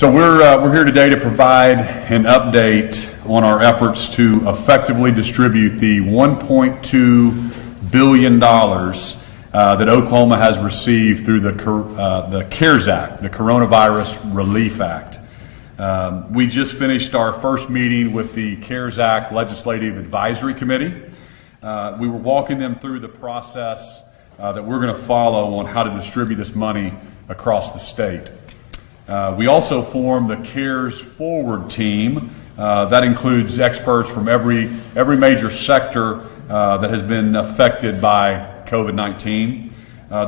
So we're here today to provide an update on our efforts to effectively distribute the $1.2 billion that Oklahoma has received through the CARES Act, the Coronavirus Relief Act. We just finished our first meeting with the CARES Act Legislative Advisory Committee. We were walking them through the process that we're going to follow on how to distribute this money across the state. We also formed the CARES Forward team. That includes experts from every major sector that has been affected by COVID-19.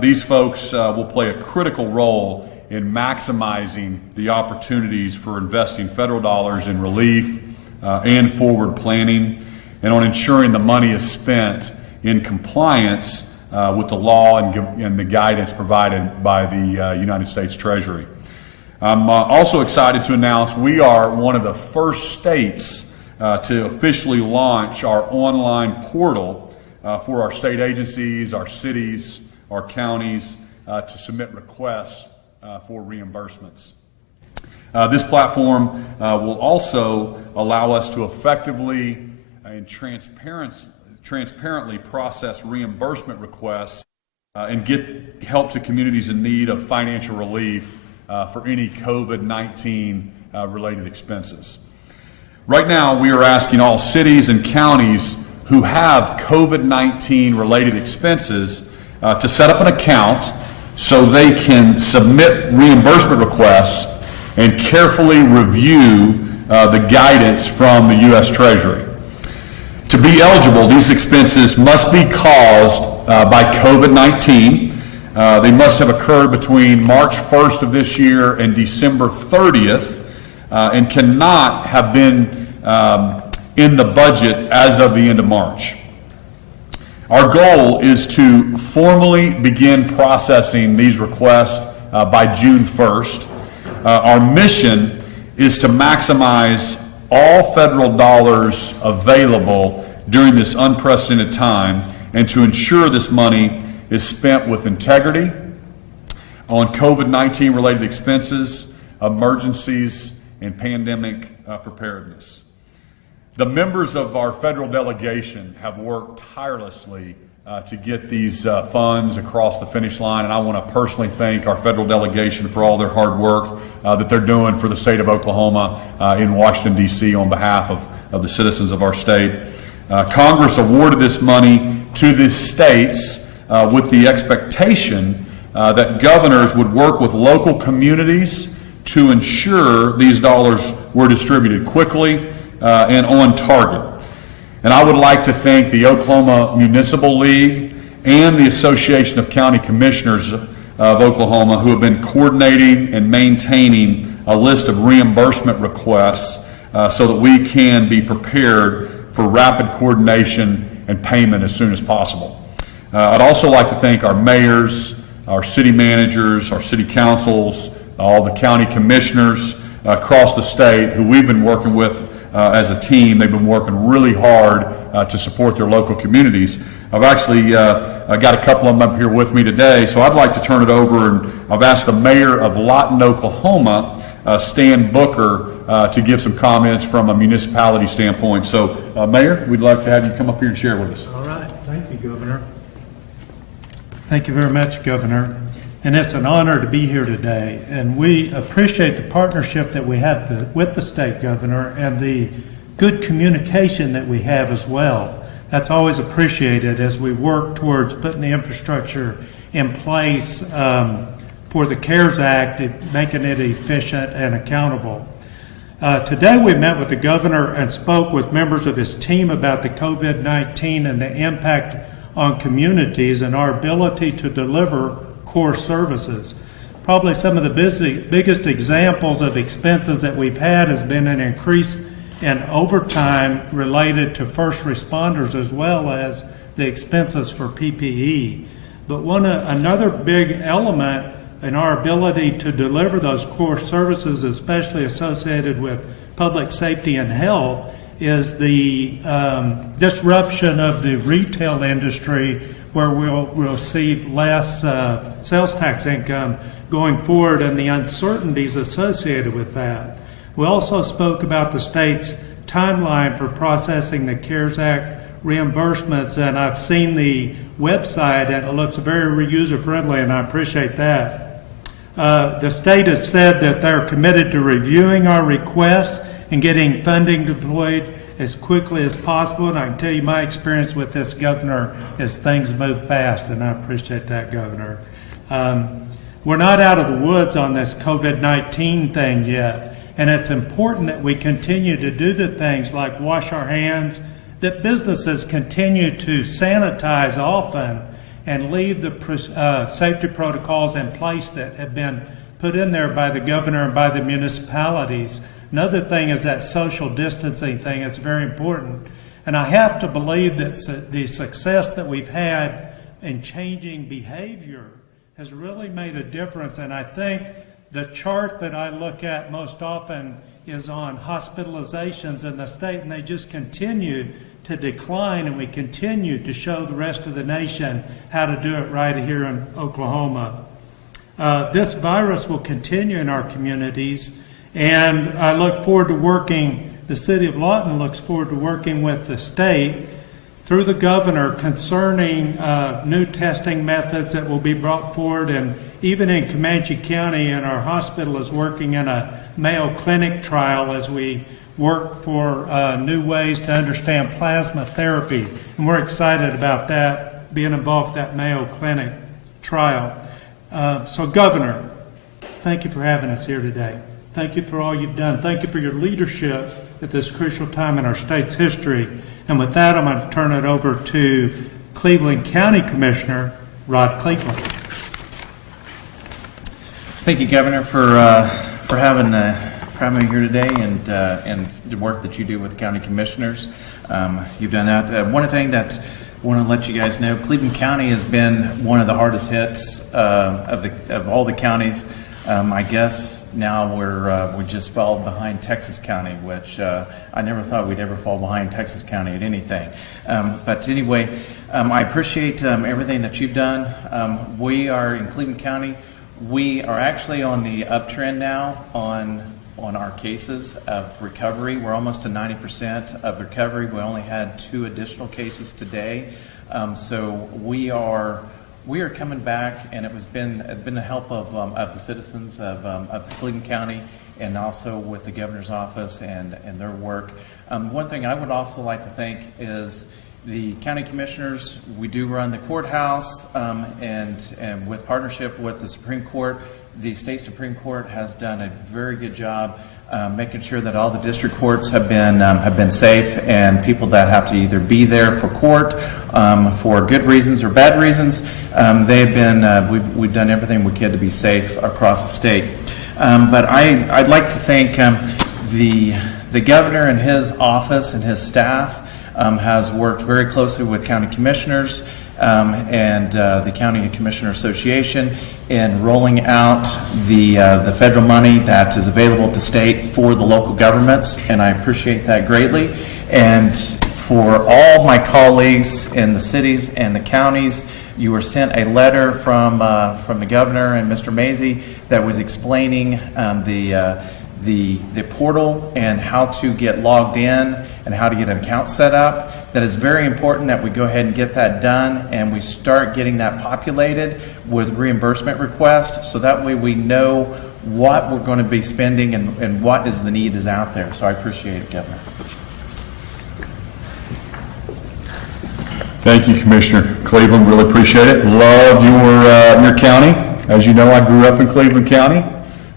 These folks will play a critical role in maximizing the opportunities for investing federal dollars in relief and forward planning, and on ensuring the money is spent in compliance with the law and the guidance provided by the United States Treasury. I'm also excited to announce we are one of the first states to officially launch our online portal for our state agencies, our cities, our counties to submit requests for reimbursements. This platform will also allow us to effectively and transparently process reimbursement requests and get help to communities in need of financial relief for any COVID-19 related expenses. Right now, we are asking all cities and counties who have COVID-19 related expenses to set up an account so they can submit reimbursement requests and carefully review the guidance from the U.S. Treasury. To be eligible, these expenses must be caused by COVID-19. They must have occurred between March 1st of this year and December 30th and cannot have been in the budget as of the end of March. Our goal is to formally begin processing these requests by June 1st. Our mission is to maximize all federal dollars available during this unprecedented time and to ensure this money is spent with integrity on COVID-19 related expenses, emergencies, and pandemic preparedness. The members of our federal delegation have worked tirelessly to get these funds across the finish line, and I want to personally thank our federal delegation for all their hard work that they're doing for the state of Oklahoma in Washington, D.C. on behalf of the citizens of our state. Congress awarded this money to the states with the expectation that governors would work with local communities to ensure these dollars were distributed quickly and on target. And I would like to thank the Oklahoma Municipal League and the Association of County Commissioners of Oklahoma, who have been coordinating and maintaining a list of reimbursement requests so that we can be prepared for rapid coordination and payment as soon as possible. I'd also like to thank our mayors, our city managers, our city councils, all the county commissioners across the state who we've been working with as a team. They've been working really hard to support their local communities. I've actually got a couple of them up here with me today, so I'd like to turn it over, and I've asked the mayor of Lawton, Oklahoma, Stan Booker, to give some comments from a municipality standpoint. So, Mayor, we'd like to have you come up here and share with us. All right. Thank you, Governor. Thank you very much, Governor. And it's an honor to be here today. And we appreciate the partnership that we have with the state governor and the good communication that we have as well. That's always appreciated as we work towards putting the infrastructure in place for the CARES Act, making it efficient and accountable. Today we met with the governor and spoke with members of his team about the COVID-19 and the impact on communities and our ability to deliver core services. Probably some of the biggest examples of expenses that we've had has been an increase in overtime related to first responders as well as the expenses for PPE. But another big element in our ability to deliver those core services, especially associated with public safety and health, is the disruption of the retail industry where we'll receive less sales tax income going forward and the uncertainties associated with that. We also spoke about the state's timeline for processing the CARES Act reimbursements, and I've seen the website and it looks very user-friendly, and I appreciate that. The state has said that they're committed to reviewing our requests and getting funding deployed as quickly as possible, and I can tell you my experience with this, Governor, is things move fast, and I appreciate that, Governor. We're not out of the woods on this COVID-19 thing yet, and it's important that we continue to do the things like wash our hands, that businesses continue to sanitize often and leave the safety protocols in place that have been put in there by the governor and by the municipalities. Another thing is that social distancing thing is very important. And I have to believe that the success that we've had in changing behavior has really made a difference. And I think the chart that I look at most often is on hospitalizations in the state, and they just continue to decline, and we continue to show the rest of the nation how to do it right here in Oklahoma. This virus will continue in our communities, and I look forward to working, the city of Lawton looks forward to working with the state through the governor concerning new testing methods that will be brought forward, and even in Comanche County, and our hospital is working in a Mayo Clinic trial as we work for new ways to understand plasma therapy. And we're excited about that, being involved with that Mayo Clinic trial. So Governor, thank you for having us here today. Thank you for all you've done. Thank you for your leadership at this crucial time in our state's history. And with that, I'm going to turn it over to Cleveland County Commissioner Rod Cleveland. Thank you, Governor, for having me here today, and the work that you do with county commissioners. You've done that. One thing that I want to let you guys know, Cleveland County has been one of the hardest hits of all the counties. I guess now we just fell behind Texas County, which I never thought we'd ever fall behind Texas County at anything. But anyway, I appreciate everything that you've done. We are in Cleveland County. We are actually on the uptrend now on our cases of recovery. We're almost to 90% of recovery. We only had 2 additional cases today. So we are coming back, and it's been the help of the citizens of Cleveland County, and also with the governor's office and their work. One thing I would also like to thank is the county commissioners. We do run the courthouse, and with partnership with the Supreme Court, the state Supreme Court has done a very good job making sure that all the district courts have been safe, and people that have to either be there for court for good reasons or bad reasons, they've been we've done everything we could to be safe across the state. But I'd like to thank the governor and his office and his staff has worked very closely with county commissioners and the County Commissioner Association in rolling out the federal money that is available at the state for the local governments, and I appreciate that greatly. And for all my colleagues in the cities and the counties, you were sent a letter from the governor and Mr. Mazie that was explaining the portal and how to get logged in and how to get an account set up. That is very important that we go ahead and get that done, and we start getting that populated with reimbursement requests, so that way we know what we're going to be spending and what is the need is out there. So I appreciate it, Governor. Thank you, Commissioner Cleveland. Really appreciate it. Love your county. As you know, I grew up in Cleveland County,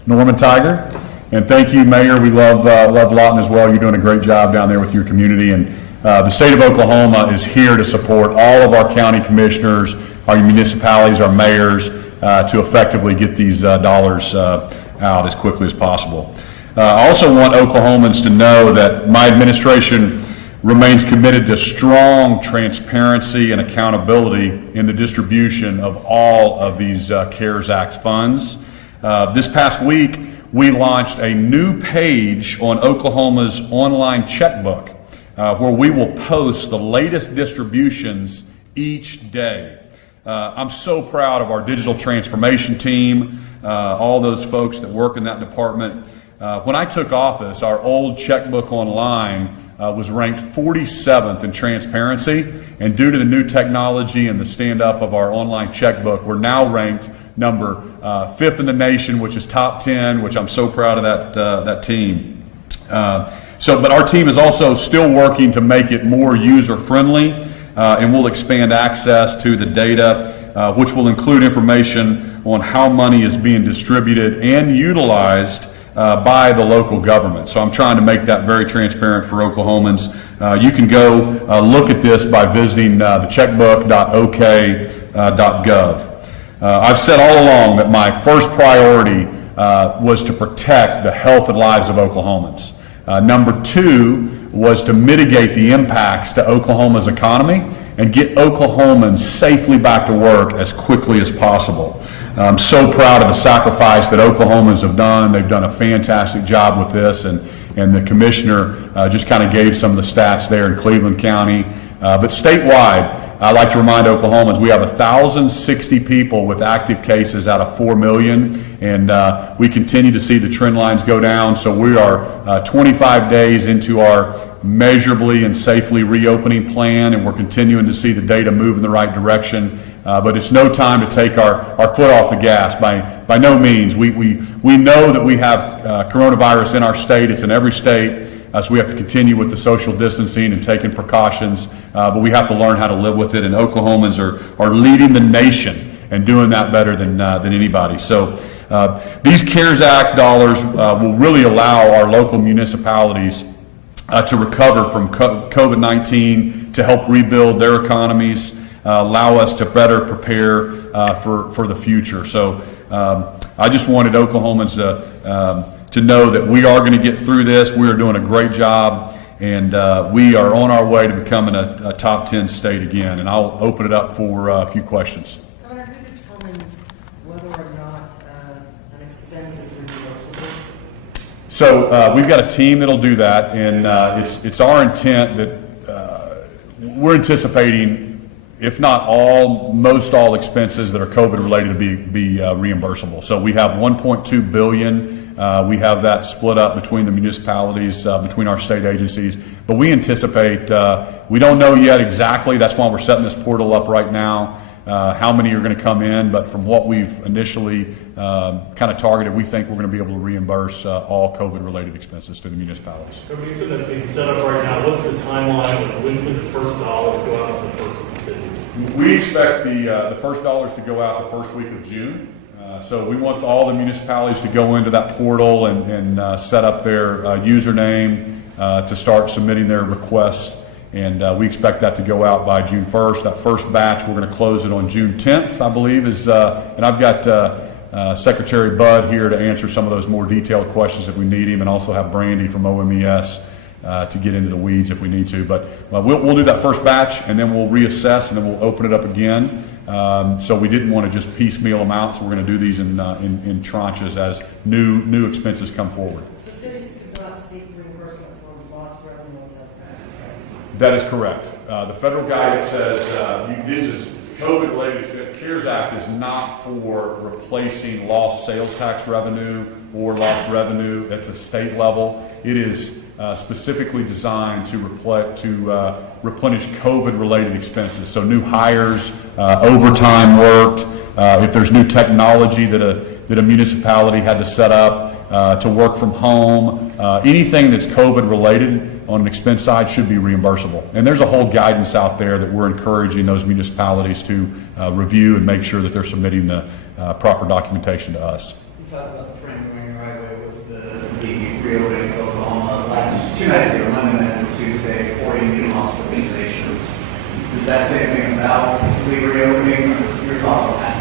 Norman Tiger. And thank you, Mayor. We love Lawton as well. You're doing a great job down there with your community. And the state of Oklahoma is here to support all of our county commissioners, our municipalities, our mayors, to effectively get these dollars out as quickly as possible. I also want Oklahomans to know that my administration remains committed to strong transparency and accountability in the distribution of all of these CARES Act funds. This past week, we launched a new page on Oklahoma's online checkbook where we will post the latest distributions each day. I'm so proud of our digital transformation team, all those folks that work in that department. When I took office, our old checkbook online was ranked 47th in transparency, and due to the new technology and the stand-up of our online checkbook, we're now ranked number 5th in the nation, which is top 10, which I'm so proud of that team. But our team is also still working to make it more user-friendly, and we'll expand access to the data, which will include information on how money is being distributed and utilized by the local government. So I'm trying to make that very transparent for Oklahomans. You can go look at this by visiting the checkbook.ok.gov. I've said all along that my first priority was to protect the health and lives of Oklahomans. Number 2 was to mitigate the impacts to Oklahoma's economy and get Oklahomans safely back to work as quickly as possible. I'm so proud of the sacrifice that Oklahomans have done. They've done a fantastic job with this, and the commissioner just kind of gave some of the stats there in Cleveland County. But statewide, I'd like to remind Oklahomans we have 1,060 people with active cases out of 4 million, and we continue to see the trend lines go down. So we are 25 days into our measurably and safely reopening plan, and we're continuing to see the data move in the right direction. But it's no time to take our foot off the gas by no means. We know that we have coronavirus in our state. It's in every state. So we have to continue with the social distancing and taking precautions, but we have to learn how to live with it, and Oklahomans are leading the nation and doing that better than anybody. So these CARES Act dollars will really allow our local municipalities to recover from COVID-19, to help rebuild their economies, allow us to better prepare for the future. So I just wanted Oklahomans to know that we are going to get through this. We are doing a great job, and we are on our way to becoming a top 10 state again. And I'll open it up for a few questions. Governor, who determines whether or not an expense is reimbursable? So we've got a team that'll do that, and it's our intent that we're anticipating, if not all, most all expenses that are COVID related to be reimbursable. So we have $1.2 billion. We have that split up between the municipalities, between our state agencies. But we anticipate, we don't know yet exactly. That's why we're setting this portal up right now. How many are going to come in? But from what we've initially kind of targeted, we think we're going to be able to reimburse all COVID related expenses to the municipalities. Okay, you said that's being set up right now. What's the timeline? When can the first dollars go out to the first city? We expect the first dollars to go out the first week of June. So we want all the municipalities to go into that portal and set up their username to start submitting their requests. And we expect that to go out by June 1st. That first batch, we're going to close it on June 10th, I believe. And I've got Secretary Budd here to answer some of those more detailed questions if we need him, and also have Brandy from OMES to get into the weeds if we need to. But we'll do that first batch, and then we'll reassess, and then we'll open it up again. So we didn't want to just piecemeal them out, so we're going to do these in tranches as new expenses come forward. So cities could not seek reimbursement for lost revenue and sales tax, right? That is correct. The federal guidance says this is COVID related. The CARES Act is not for replacing lost sales tax revenue or lost revenue at the state level. It is specifically designed to replenish COVID-related expenses. So new hires, overtime worked, if there's new technology that a municipality had to set up to work from home, anything that's COVID-related on an expense side should be reimbursable. And there's a whole guidance out there that we're encouraging those municipalities to review and make sure that they're submitting the proper documentation to us. You talked about the frame going right way with the reopening of Oklahoma. Last 2 nights ago, Monday night and Tuesday, 40 new hospitalizations. Does that say anything about the reopening? Your thoughts on that?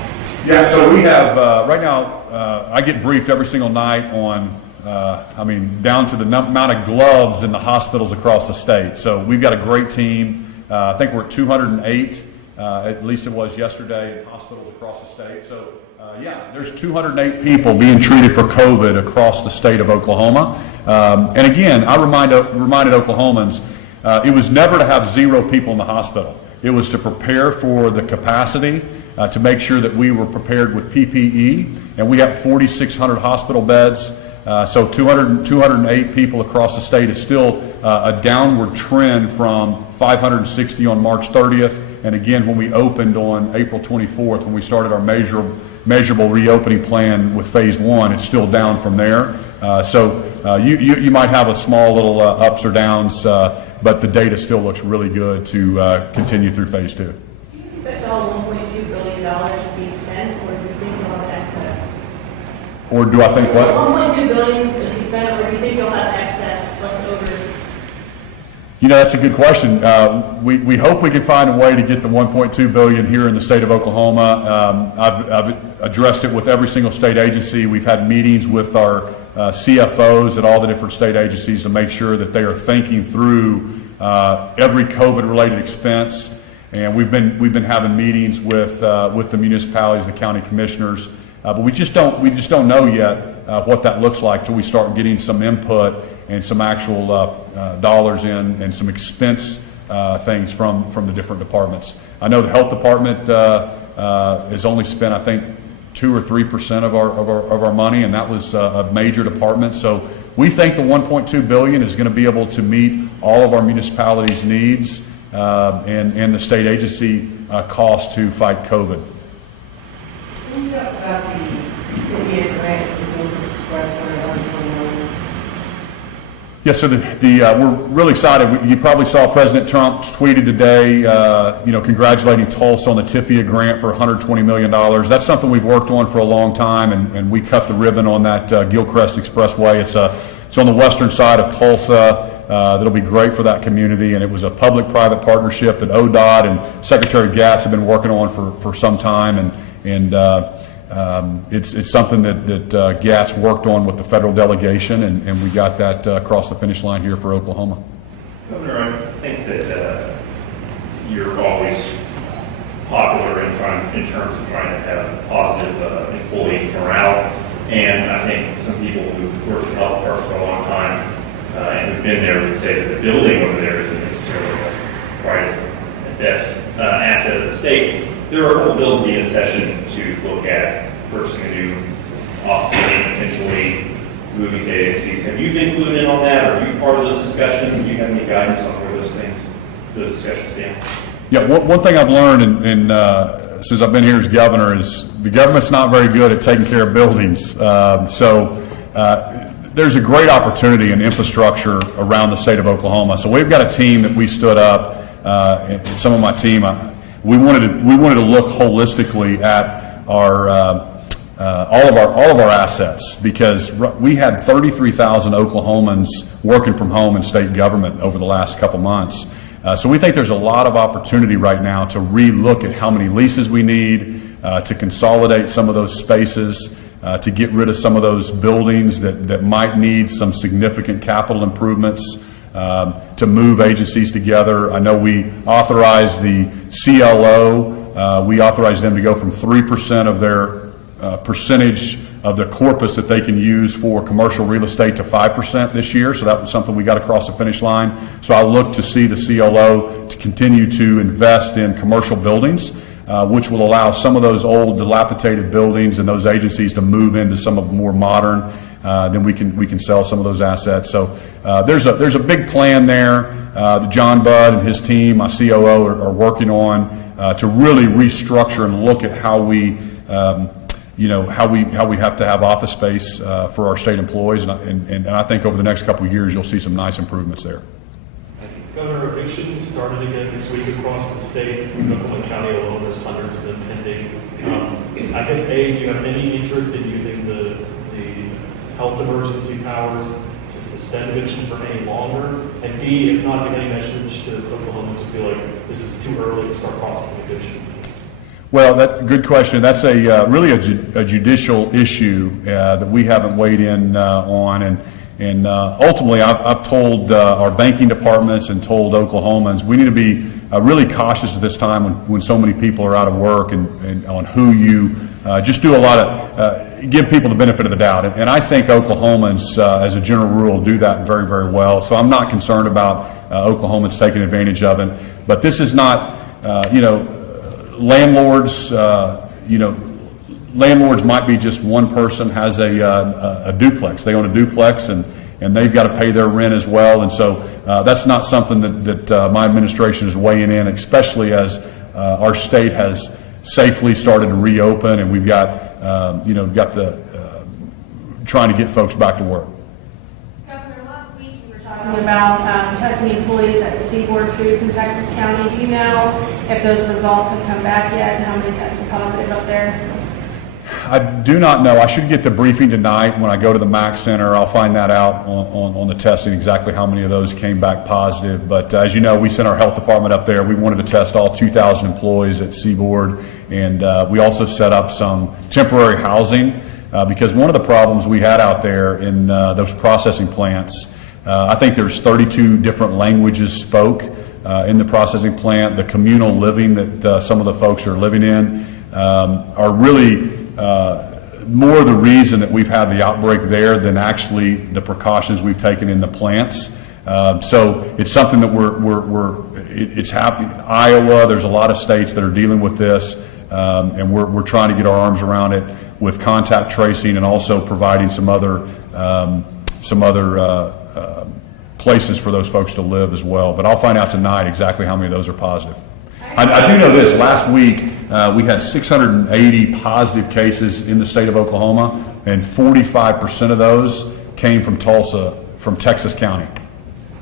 Yeah, so we have, right now, I get briefed every single night on, down to the amount of gloves in the hospitals across the state. So we've got a great team. I think we're at 208, at least it was yesterday, in hospitals across the state. So there's 208 people being treated for COVID across the state of Oklahoma. And again, I reminded Oklahomans, it was never to have 0 people in the hospital. It was to prepare for the capacity to make sure that we were prepared with PPE, and we have 4,600 hospital beds. So 208 people across the state is still a downward trend from 560 on March 30th. And again, when we opened on April 24th, when we started our measurable reopening plan with phase one, it's still down from there. So you might have a small little ups or downs, but the data still looks really good to continue through phase two. Do you expect all $1.2 billion to be spent, or do you think you'll have excess? Or do I think what? $1.2 billion to be spent, or do you think you'll have excess left over? You know, that's a good question. We hope we can find a way to get the $1.2 billion here in the state of Oklahoma. I've addressed it with every single state agency. We've had meetings with our CFOs at all the different state agencies to make sure that they are thinking through every COVID-related expense. And we've been having meetings with the municipalities, the county commissioners, but we just don't know yet what that looks like till we start getting some input and some actual dollars in and some expense things from the different departments. I know the health department has only spent, I think, 2 or 3% of our money, and that was a major department. So we think the $1.2 billion is going to be able to meet all of our municipalities' needs and the state agency costs to fight COVID. Can you talk about the immediate grant for the Business Expressway on 121? Yes, so we're really excited. You probably saw President Trump tweeted today, congratulating Tulsa on the TIFIA grant for $120 million. That's something we've worked on for a long time, and we cut the ribbon on that Gilcrest Expressway. It's on the western side of Tulsa. That'll be great for that community, and it was a public-private partnership that ODOT and Secretary Gatz have been working on for some time, and it's something that Gatz worked on with the federal delegation, and we got that across the finish line here for Oklahoma. Governor, I think that you're always popular in terms of trying to have positive employee morale, and I think some people who've worked in health care for a long time and who've been there would say that the building over there isn't necessarily quite as the best asset of the state. There are a couple bills being in session to look at purchasing a new office building, potentially moving state agencies. Have you been included in on that? Are you part of those discussions? Do you have any guidance on where those discussions stand? Yeah, one thing I've learned since I've been here as governor is the government's not very good at taking care of buildings. So there's a great opportunity in infrastructure around the state of Oklahoma. So we've got a team that we stood up, and some of my team, we wanted to look holistically at our all of our assets, because we had 33,000 Oklahomans working from home in state government over the last couple months. So we think there's a lot of opportunity right now to re-look at how many leases we need, to consolidate some of those spaces, to get rid of some of those buildings that might need some significant capital improvements, to move agencies together. I know we authorized the CLO. We authorized them to go from 3% of their percentage of the corpus that they can use for commercial real estate to 5% this year. So that was something we got across the finish line. So I look to see the CLO to continue to invest in commercial buildings, which will allow some of those old dilapidated buildings and those agencies to move into some of the more modern. Then we can sell some of those assets. So there's a big plan there that John Budd and his team, my COO, are working on to really restructure and look at how we how we have to have office space for our state employees, and I think over the next couple of years you'll see some nice improvements there. Governor, evictions started again this week across the state. In Oklahoma County alone, there's hundreds of them pending. I guess, A, do you have any interest in using the health emergency powers to suspend evictions for any longer? And B, if not, any message to Oklahomans who feel like this is too early to start processing evictions? Well, good question. That's really a judicial issue that we haven't weighed in on, and ultimately I've told our banking departments and told Oklahomans we need to be really cautious at this time when so many people are out of work, and on who you just do a lot of give people the benefit of the doubt, and I think Oklahomans as a general rule do that very, very well. So I'm not concerned about Oklahomans taking advantage of it, but this is not landlords, landlords might be just one person has a duplex. They own a duplex and they've got to pay their rent as well. And so that's not something that my administration is weighing in, especially as our state has safely started to reopen and we've got, trying to get folks back to work. Governor, last week you were talking about testing employees at Seaboard Foods in Texas County. Do you know if those results have come back yet and how many tested positive up there? I do not know. I should get the briefing tonight when I go to the MAC Center. I'll find that out on the testing, exactly how many of those came back positive. But as you know, we sent our health department up there. We wanted to test all 2,000 employees at Seaboard. And we also set up some temporary housing because one of the problems we had out there in those processing plants, I think there's 32 different languages spoke in the processing plant. The communal living that some of the folks are living in are really more the reason that we've had the outbreak there than actually the precautions we've taken in the plants. So it's something that it's happening. Iowa, there's a lot of states that are dealing with this, and we're trying to get our arms around it with contact tracing and also providing some other places for those folks to live as well. But I'll find out tonight exactly how many of those are positive. I do know this. Last week, we had 680 positive cases in the state of Oklahoma, and 45% of those came from Tulsa, from Texas County.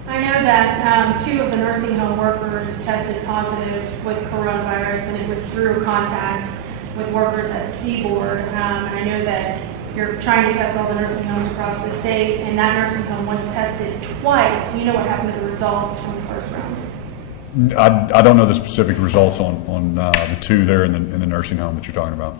I know that 2 of the nursing home workers tested positive with coronavirus, and it was through contact with workers at Seaboard. And I know that you're trying to test all the nursing homes across the state, and that nursing home was tested twice. Do you know what happened to the results from the first round? I don't know the specific results on the 2 there in the nursing home that you're talking about.